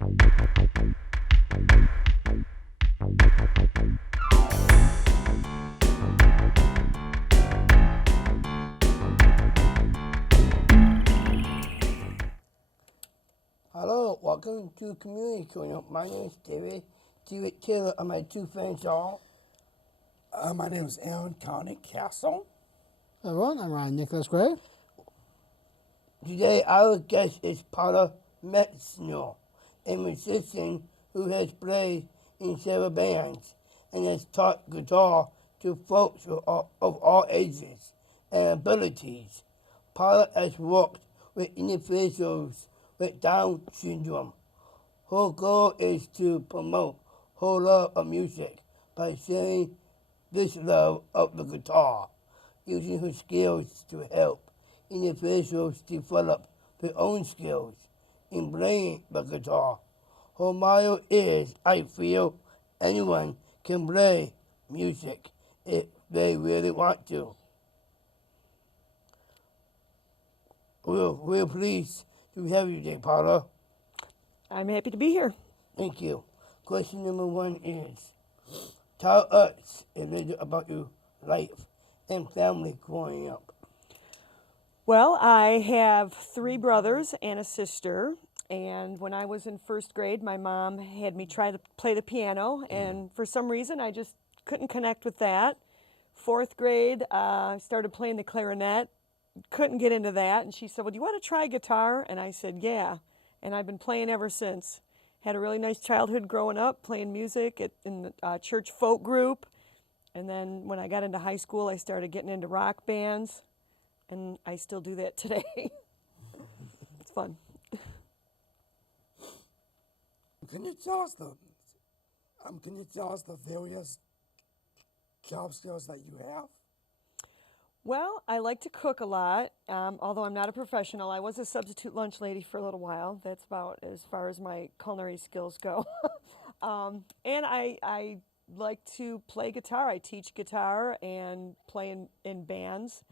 Hello, welcome to Community Corner. My name is David DeWitt Taylor, and my two friends are. My name is Aaron Connick Castle. Hello, I'm Ryan Nicholas Gray. Today, our guest is Paula Messner, a musician who has played in several bands and has taught guitar to folks of all ages and abilities. Paula has worked with individuals with Down syndrome. Her goal is to promote her love of music by sharing this love of the guitar, using her skills to help individuals develop their own skills in playing the guitar. Her motto is, I feel anyone can play music if they really want to. We're pleased to have you today, Paula. I'm happy to be here. Thank you. Question number one is, tell us a little about your life and family growing up. Well, I have 3 brothers and a sister, and when I was in first grade, my mom had me try to play the piano, and for some reason, I just couldn't connect with that. 4th grade, I started playing the clarinet, couldn't get into that, and she said, well, do you want to try guitar? And I said, yeah, and I've been playing ever since. Had a really nice childhood growing up, playing music in the church folk group, and then when I got into high school, I started getting into rock bands. And I still do that today. It's fun. Can you tell us the various job skills that you have? Well, I like to cook a lot, although I'm not a professional. I was a substitute lunch lady for a little while. That's about as far as my culinary skills go. And I like to play guitar. I teach guitar and play in bands.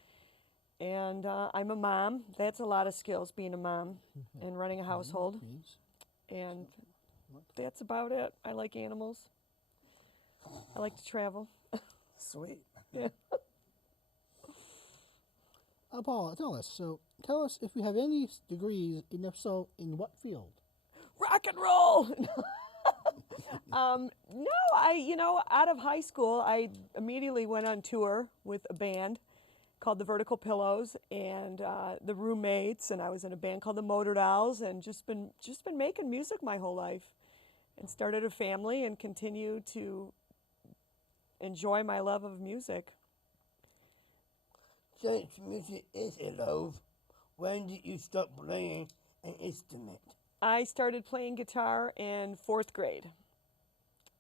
And I'm a mom. That's a lot of skills, being a mom and running a household. And that's about it. I like animals. I like to travel. Sweet. Yeah. Paula, tell us if you have any degrees, and if so, in what field? Rock and roll! No, out of high school, I immediately went on tour with a band called the Vertical Pillows and the Roommates, and I was in a band called the Motor Dolls, and just been making music my whole life, and started a family and continue to enjoy my love of music. Since music is a love, when did you start playing an instrument? I started playing guitar in 4th grade,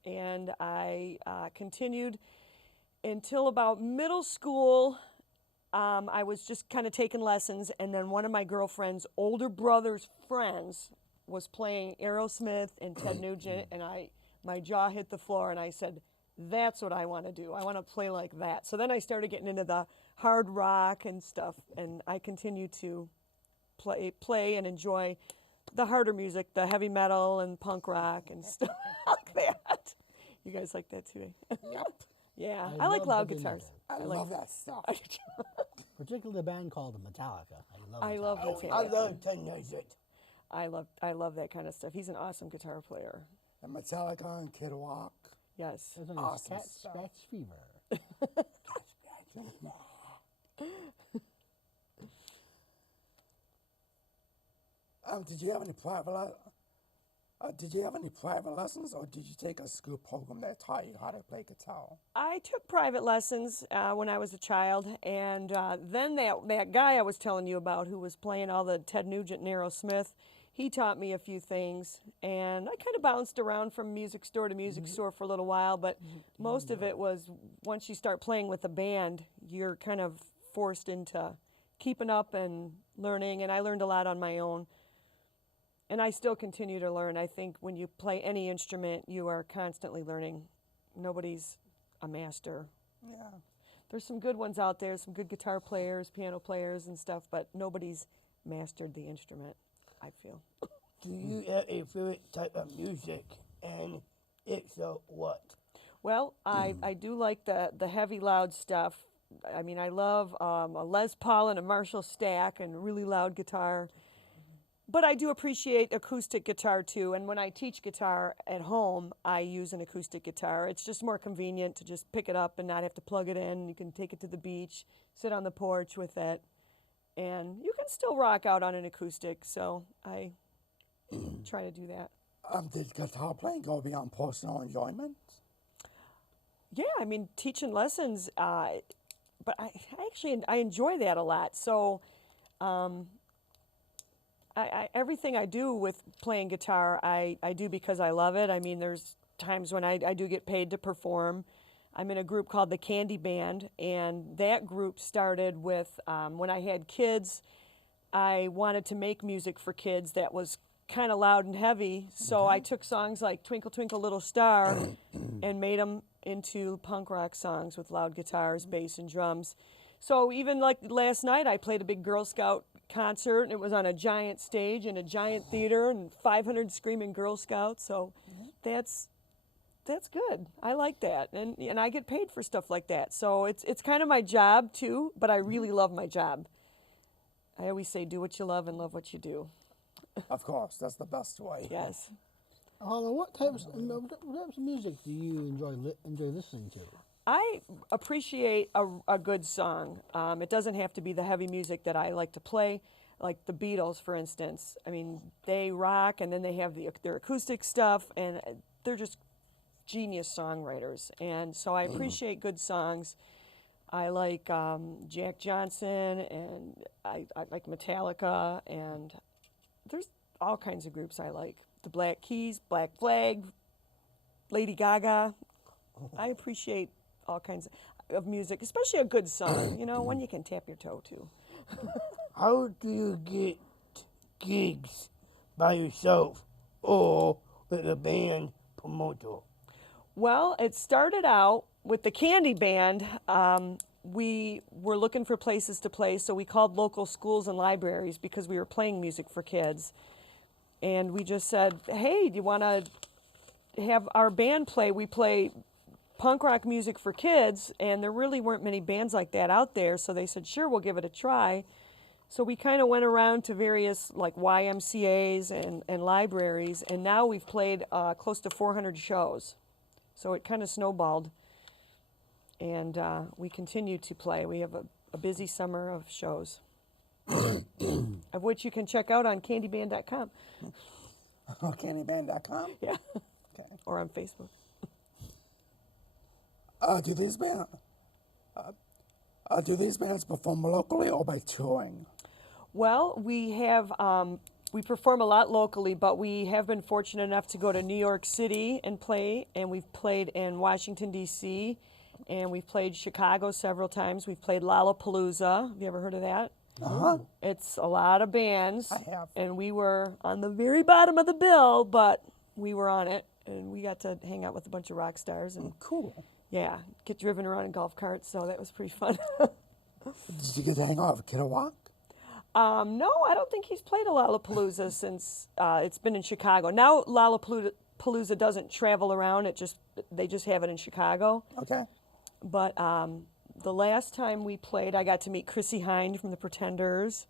and I continued until about middle school. I was just kind of taking lessons, and then one of my girlfriend's older brother's friends was playing Aerosmith and Ted Nugent, and my jaw hit the floor, and I said, that's what I want to do. I want to play like that. So then I started getting into the hard rock and stuff, and I continue to play and enjoy the harder music, the heavy metal and punk rock and stuff like that. You guys like that too? Yep. Yeah, I like loud guitars. I love that stuff. Particularly the band called Metallica. I love I Metallica. love Ted Nugent. I love that kind of stuff. He's an awesome guitar player. And Metallica and Kid Rock. Yes. There's one Awesome Cat stuff. Scratch Fever. Did you have any private lessons, or did you take a school program that taught you how to play guitar? I took private lessons when I was a child, and then that guy I was telling you about who was playing all the Ted Nugent and Aerosmith, he taught me a few things, and I kind of bounced around from music store to music store for a little while, but most of it was once you start playing with a band, you're kind of forced into keeping up and learning, and I learned a lot on my own. And I still continue to learn. I think when you play any instrument, you are constantly learning. Nobody's a master. Yeah. There's some good ones out there, some good guitar players, piano players and stuff, but nobody's mastered the instrument, I feel. Do you have a favorite type of music? And if so, what? Well, I do like the heavy, loud stuff. I mean, I love a Les Paul and a Marshall stack and really loud guitar. But I do appreciate acoustic guitar too. And when I teach guitar at home, I use an acoustic guitar. It's just more convenient to just pick it up and not have to plug it in. You can take it to the beach, sit on the porch with it, and you can still rock out on an acoustic. So I try to do that. Did guitar playing go beyond personal enjoyment? Yeah, I mean, teaching lessons, but I actually I enjoy that a lot. So everything I do with playing guitar, I do because I love it. I mean, there's times when I do get paid to perform. I'm in a group called the Candy Band, and that group started with when I had kids. I wanted to make music for kids that was kind of loud and heavy, so I took songs like Twinkle Twinkle Little Star and made them into punk rock songs with loud guitars, bass, and drums. So even like last night, I played a big Girl Scout concert, and it was on a giant stage in a giant theater, and 500 screaming Girl Scouts. So that's good. I like that, and I get paid for stuff like that. So it's kind of my job too, but I really love my job. I always say, do what you love and love what you do. Of course, that's the best way. Yes. Paula, what types of music do you enjoy listening to? I appreciate a good song. It doesn't have to be the heavy music that I like to play, like the Beatles, for instance. I mean, they rock, and then they have their acoustic stuff, and they're just genius songwriters. And so I appreciate good songs. I like Jack Johnson, and I like Metallica, and there's all kinds of groups I like. The Black Keys, Black Flag, Lady Gaga. I appreciate all kinds of music, especially a good song, one you can tap your toe to. How do you get gigs by yourself or with a band promoter? Well, it started out with the Candy Band. We were looking for places to play, so we called local schools and libraries because we were playing music for kids. And we just said, hey, do you want to have our band play? We play punk rock music for kids, and there really weren't many bands like that out there, so they said, sure, we'll give it a try. So we kind of went around to various like YMCAs and libraries, and now we've played close to 400 shows. So it kind of snowballed, and we continue to play. We have a busy summer of shows, of which you can check out on candyband.com. Candyband.com? Yeah, Okay. or on Facebook. Do these bands perform locally or by touring? Well, we perform a lot locally, but we have been fortunate enough to go to New York City and play, and we've played in Washington, D.C., and we've played Chicago several times. We've played Lollapalooza. Have you ever heard of that? Uh-huh. It's a lot of bands. I have. And we were on the very bottom of the bill, but we were on it, and we got to hang out with a bunch of rock stars and Cool. yeah, get driven around in golf carts, so that was pretty fun. Did you get to hang out with Kid Rock? No, I don't think he's played a Lollapalooza since it's been in Chicago. Now Lollapalooza doesn't travel around; they just have it in Chicago. Okay. But the last time we played, I got to meet Chrissy Hynde from the Pretenders,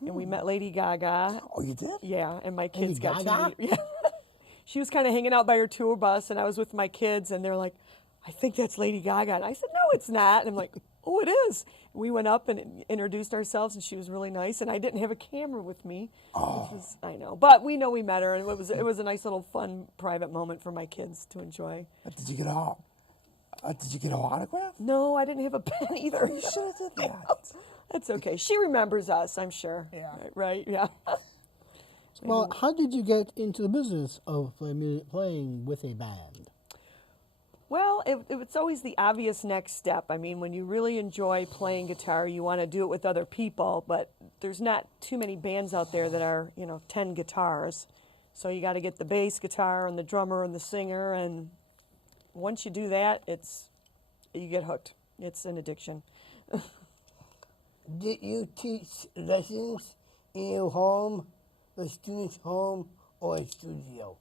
and we met Lady Gaga. Oh, you did? Yeah, and my kids Lady got Gaga? to meet. Yeah, she was kind of hanging out by her tour bus, and I was with my kids, and they're like, "I think that's Lady Gaga," and I said, "No, it's not." And I'm like, "Oh, it is." And we went up and introduced ourselves, and she was really nice, and I didn't have a camera with me, which was, I know, but we know we met her, and it was a nice little fun private moment for my kids to enjoy. Did you get her autograph? No, I didn't have a pen either. You should have did that. That's okay. She remembers us, I'm sure. Yeah. Right? Yeah. Well, how did you get into the business of playing with a band? Well, it's always the obvious next step. I mean, when you really enjoy playing guitar, you want to do it with other people, but there's not too many bands out there that are, 10 guitars. So you got to get the bass guitar and the drummer and the singer, and once you do that, you get hooked. It's an addiction. Did you teach lessons in your home, the student's home, or a studio?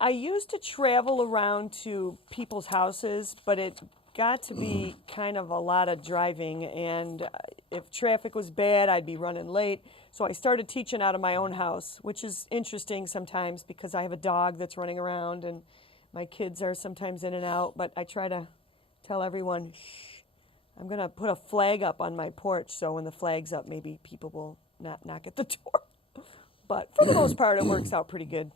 I used to travel around to people's houses, but it got to be kind of a lot of driving, and if traffic was bad, I'd be running late. So I started teaching out of my own house, which is interesting sometimes because I have a dog that's running around and my kids are sometimes in and out, but I try to tell everyone, shh, I'm going to put a flag up on my porch, so when the flag's up, maybe people will not knock at the door. But for the most part, it works out pretty good.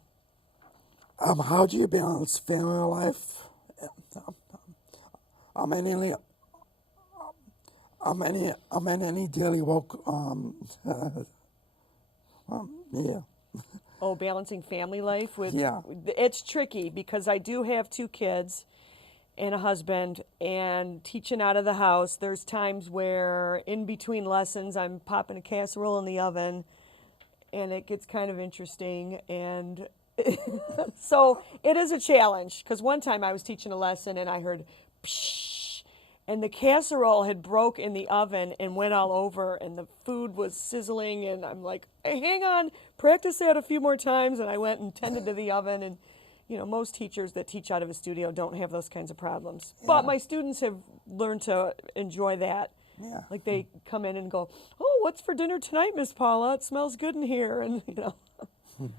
How do you balance family life? Any daily work? Yeah. Oh, balancing family life with Yeah. It's tricky because I do have 2 kids and a husband, and teaching out of the house, there's times where in between lessons I'm popping a casserole in the oven and it gets kind of interesting, and so it is a challenge because one time I was teaching a lesson and I heard psh, and the casserole had broke in the oven and went all over, and the food was sizzling, and I'm like, hey, hang on, practice that a few more times, and I went and tended to the oven, and you know, most teachers that teach out of a studio don't have those kinds of problems. Yeah. But my students have learned to enjoy that. Yeah. Like they come in and go, oh, what's for dinner tonight, Miss Paula? It smells good in here, and you know.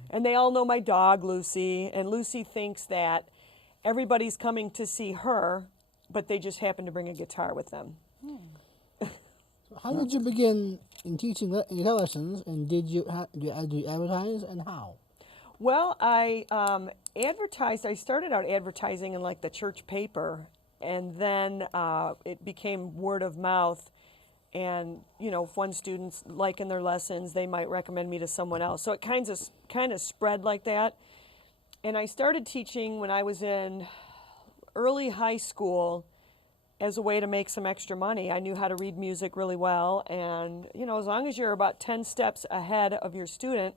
And they all know my dog, Lucy, and Lucy thinks that everybody's coming to see her, but they just happen to bring a guitar with them. So how did you begin in teaching guitar lessons, and did you advertise, and how? Well, I advertised. I started out advertising in like the church paper, and then it became word of mouth. And you know, if one student's liking their lessons, they might recommend me to someone else. So it kind of spread like that. And I started teaching when I was in early high school as a way to make some extra money. I knew how to read music really well, and you know, as long as you're about 10 steps ahead of your student,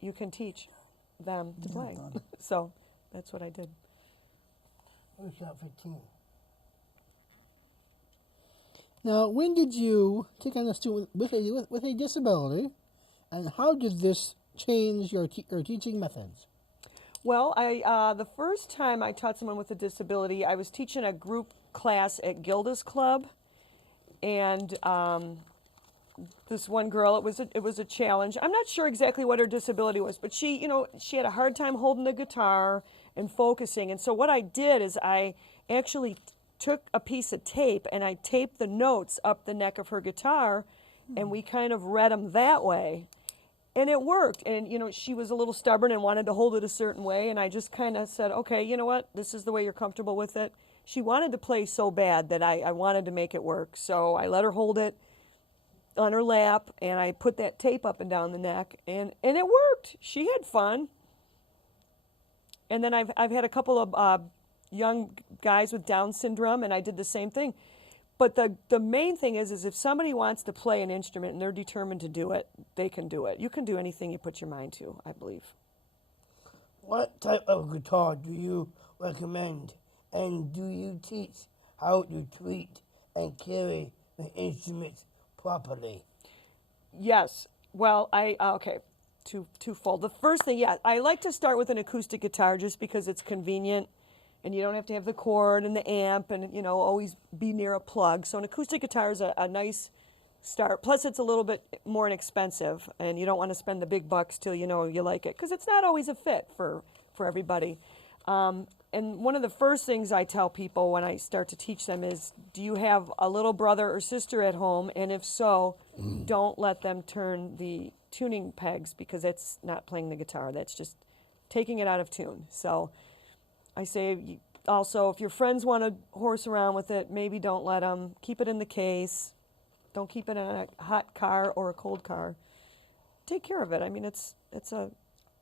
you can teach them to play. So that's what I did. Who's got 15? Now, when did you take on a student with a disability, and how did this change your teaching methods? Well, the first time I taught someone with a disability, I was teaching a group class at Gilda's Club, and this one girl, it was a challenge. I'm not sure exactly what her disability was, but she had a hard time holding the guitar and focusing. And so what I did is I actually took a piece of tape and I taped the notes up the neck of her guitar, and we kind of read them that way. And it worked. And, you know, she was a little stubborn and wanted to hold it a certain way, and I just kind of said, okay, you know what, this is the way you're comfortable with it. She wanted to play so bad that I wanted to make it work. So I let her hold it on her lap, and I put that tape up and down the neck, and it worked. She had fun. And then I've had a couple of young guys with Down syndrome, and I did the same thing. But the main thing is if somebody wants to play an instrument and they're determined to do it, they can do it. You can do anything you put your mind to, I believe. What type of guitar do you recommend? And do you teach how to treat and carry the instruments properly? Yes. Well, okay, twofold. The first thing, yeah, I like to start with an acoustic guitar just because it's convenient, and you don't have to have the cord and the amp and, you know, always be near a plug. So an acoustic guitar is a nice start. Plus, it's a little bit more inexpensive, and you don't want to spend the big bucks till you know you like it, because it's not always a fit for everybody. And one of the first things I tell people when I start to teach them is, do you have a little brother or sister at home? And if so, don't let them turn the tuning pegs, because that's not playing the guitar. That's just taking it out of tune. So I say also, if your friends want to horse around with it, maybe don't let them. Keep it in the case. Don't keep it in a hot car or a cold car. Take care of it. I mean, it's a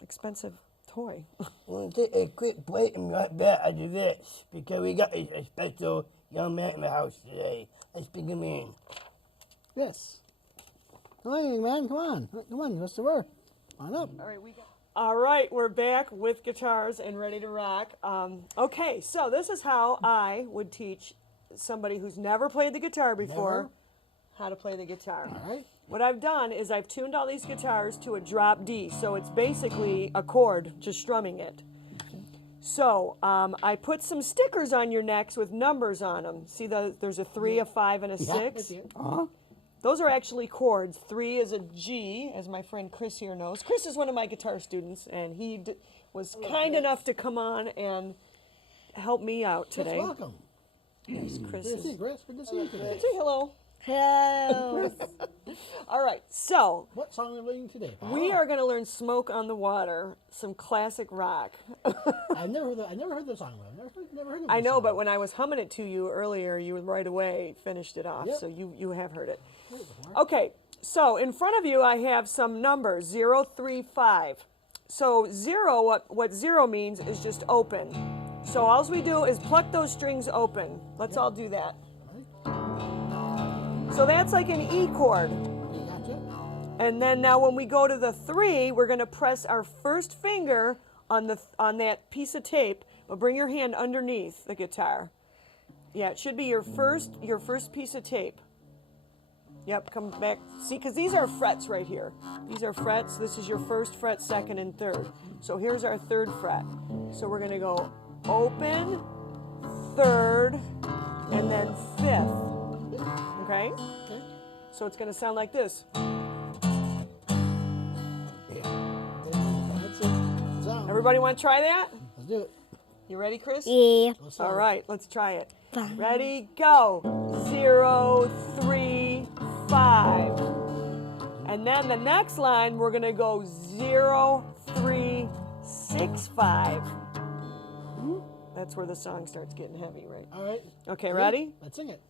expensive toy. We'll take a quick break and be right back after this, because we got a special young man in the house today. Let's bring him in. Yes. Come on, young man. Come on. What's the word? On up. All right, we're back with guitars and ready to rock. Okay, so this is how I would teach somebody who's never played the guitar before how to play the guitar. All right. What I've done is I've tuned all these guitars to a drop D, so it's basically a chord, just strumming it. So I put some stickers on your necks with numbers on them. See, there's a 3, a 5, and a 6. Those are actually chords. 3 is a G, as my friend Chris here knows. Chris is one of my guitar students, and he was kind enough to come on and help me out today. Yes, welcome. Yes, Chris. Good to see you, Chris. Good to see you today. Say hello. Hello. All right, so What song are we learning today? we are going to learn "Smoke on the Water," some classic rock. I've never heard the song. Never heard of I this know, song. but when I was humming it to you earlier, you right away finished it off, Yep. so you have heard it. Okay, so in front of you I have some numbers, 0, 3, 5. So 0, what 0 means is just open. So all we do is pluck those strings open. Let's all do that. So that's like an E chord. Gotcha. And then now when we go to the 3, we're going to press our first finger on that piece of tape, but bring your hand underneath the guitar. Yeah, it should be your first piece of tape. Yep, come back. See, because these are frets right here. These are frets. This is your first fret, second, and third. So here's our 3rd fret. So we're going to go open, 3rd, and then 5th. Okay? So it's going to sound like this. That's it. So, Everybody want to try that? let's do it. You ready, Chris? Yeah. Let's All start. right, let's try it. Ready, go. 0, 3, 5. And then the next line, we're going to go 0, 3, 6, 5. That's where the song starts getting heavy, right? All right. Okay, ready? Let's sing it.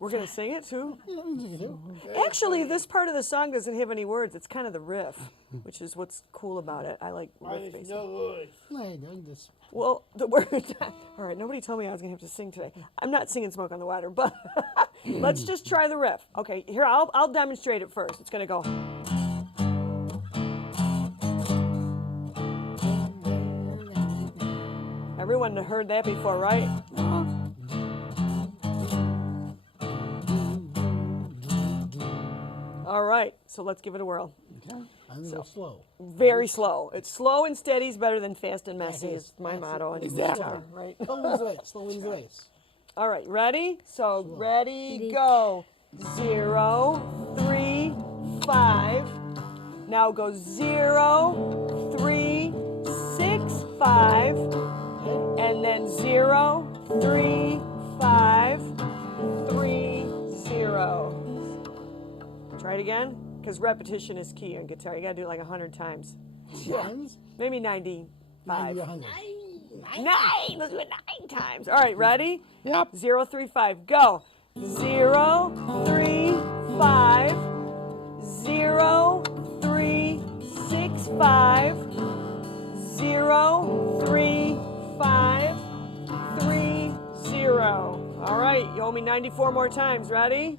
We're going to sing it too? Yeah, we can sing it too. Actually, this part of the song doesn't have any words. It's kind of the riff, which is what's cool about it. I like riff There's based. no words. No, you don't. Just Well, the words. All right, nobody told me I was going to have to sing today. I'm not singing "Smoke on the Water," but let's just try the riff. Okay, here, I'll demonstrate it first. It's going to go. Everyone heard that before, right? All right, so let's give it a whirl. I'm a little slow. Very slow. It's slow and steady is better than fast and messy. Yes, Is my yes, motto on exactly. guitar, right? Slow wins the race. Slow wins the race. All right, ready? So ready, go. 0, 3, 5. Now go 0, 3, 6, 5. And then 0, 3, 5, 3, 0. Try it again, because repetition is key on guitar. You got to do it like 100 times. Times? Maybe 95. 90, 100. 9! Let's do it 9 times. All right, ready? Yep. 0, 3, 5, go. 0, 3, 5. 0, 3, 6, 5. 0, 3, 5, 3, 0. All right, you owe me 94 more times. Ready?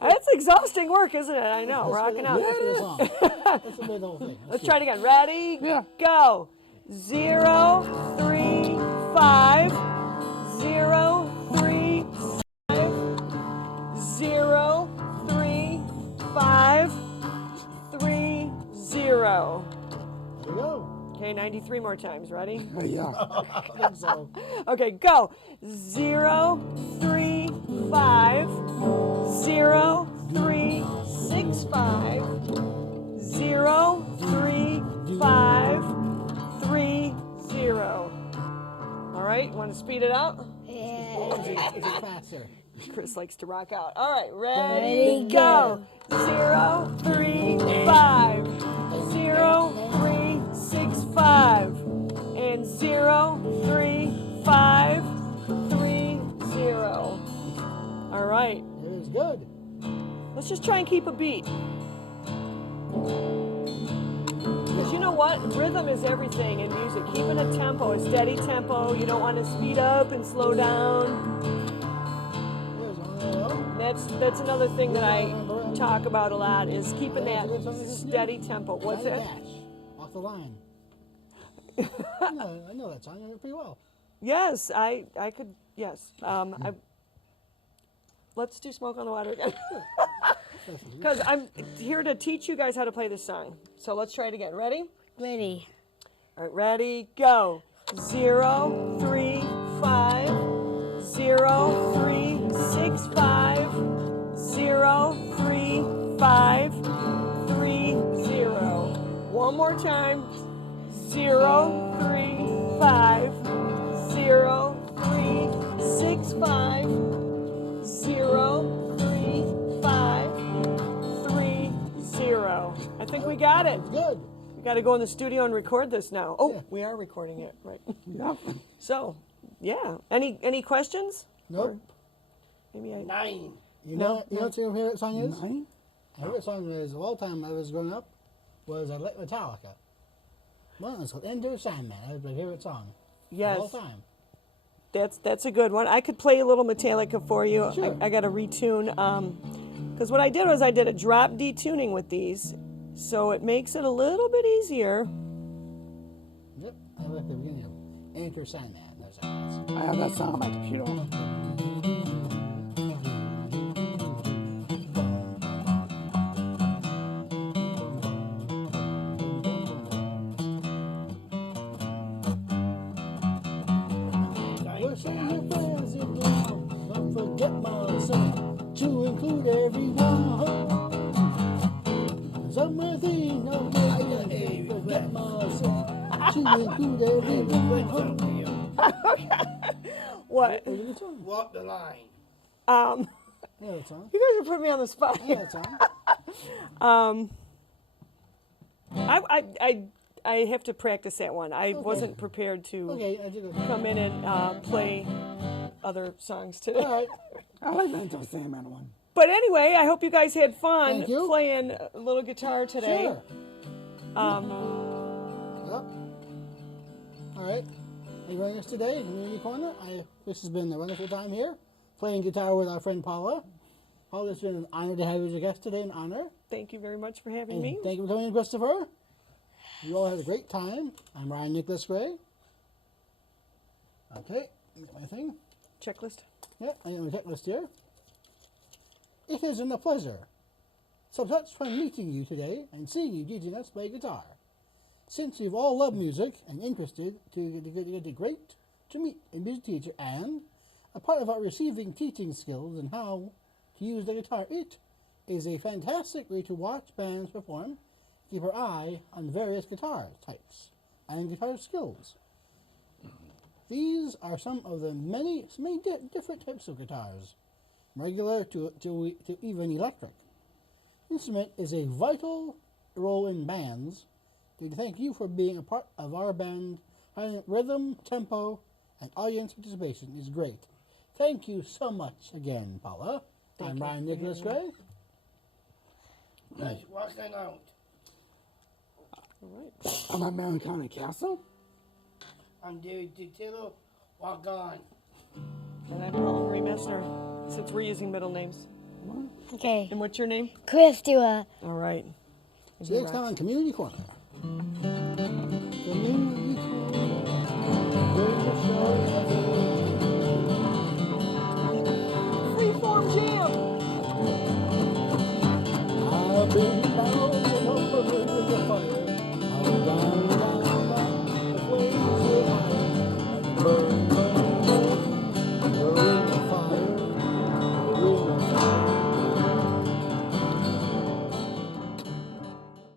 That's exhausting work, isn't it? I know, rocking out. That's the whole thing. Let's try it again. Ready? Yeah. Go. 0, 3, 5. 0, 3, 5. 0, 3, 5. 3, 0. There we go. Okay, 93 more times. Ready? Yeah. I think so. Okay, go. 0, 3, 5. 0, 3, 6, 5. 0, 3, 5. 3, 0. All right, want to speed it up? Yeah. Is it faster? Chris likes to rock out. All right, ready, go. 0, 3, 5. 0, 3, 6, 5. And 0, 3, 5, 3, 0. All right, It is good. let's just try and keep a beat. Because you know what? Rhythm is everything in music. Keeping a tempo, a steady tempo. You don't want to speed up and slow down. Here's one. That's another thing that I talk about a lot is keeping that steady tempo. What's Johnny that? Cash, Off the Line. I know that song. I know it pretty well. Yes, I could. Yes. Let's do Smoke on the Water again. Because I'm here to teach you guys how to play this song. So let's try it again. Ready? Ready. All right, ready, go. 0, 3, 5, 0, 3, 6, 5, 0, 3, 5, 3, 0. One more time. 0, 3, 5, 0, 3, 6, 5, 0, 3, 5, 3, 0. I think we got it. Good. We got to go in the studio and record this now. Oh, Yeah. we are recording it, right? Yep. So, yeah. Any questions? Nope. Maybe I. 9. You know what your favorite song is? 9? My favorite song is of all time I was growing up was I like Metallica. One was called Enter Sandman. That was my favorite song. Yes. Of all time. That's a good one. I could play a little Metallica for you. Sure. I got to retune. Because what I did was I did a drop D tuning with these, so it makes it a little bit easier. Yep. I like the beginning of Enter Sandman. That's how it is. I have that song on my computer. What's on your friends in town? Don't forget my son to include everyone. Somewhere thing no day. Don't forget my son to include everyone. What? What are you doing? Walk the line. Yeah, that's on. You guys are putting me on the spot. Yeah, that's on. I have to practice that one. I wasn't prepared to Okay, I did it. come in and play other songs today. All right. I like the Untitled Chapter one. But anyway, I hope you guys had fun Thank you. playing a little guitar today. Sure. Yep. All right. Thank you for joining us today in Community Corner. This has been a wonderful time here, playing guitar with our friend Paula. Paula, it's been an honor to have you as a guest today, an honor. Thank you very much for having And me. thank you for coming in, Christopher. You all had a great time. I'm Ryan Nicholas Gray. Okay, get my thing. Checklist. Yeah, I got my checklist here. It has been a pleasure. So much fun meeting you today and seeing you teaching us play guitar. Since you've all loved music and interested to get great to meet a music teacher and a part of our receiving teaching skills and how to use the guitar, it is a fantastic way to watch bands perform, keep our eye on various guitar types and guitar skills. These are some of the many different types of guitars, regular to even electric. Instrument is a vital role in bands. To thank you for being a part of our band. Rhythm, tempo, and audience participation is great. Thank you so much again, Paula. I'm Ryan Nicholas Gray. Nice walking out. All right. I'm at Marion County Castle. I'm David DeWitt Taylor. Walk on. And I'm Paula Messner, since we're using middle names. Okay. And what's your name? Chris Dua. All right. See you next time on Community Corner. Community Corner. Bring the show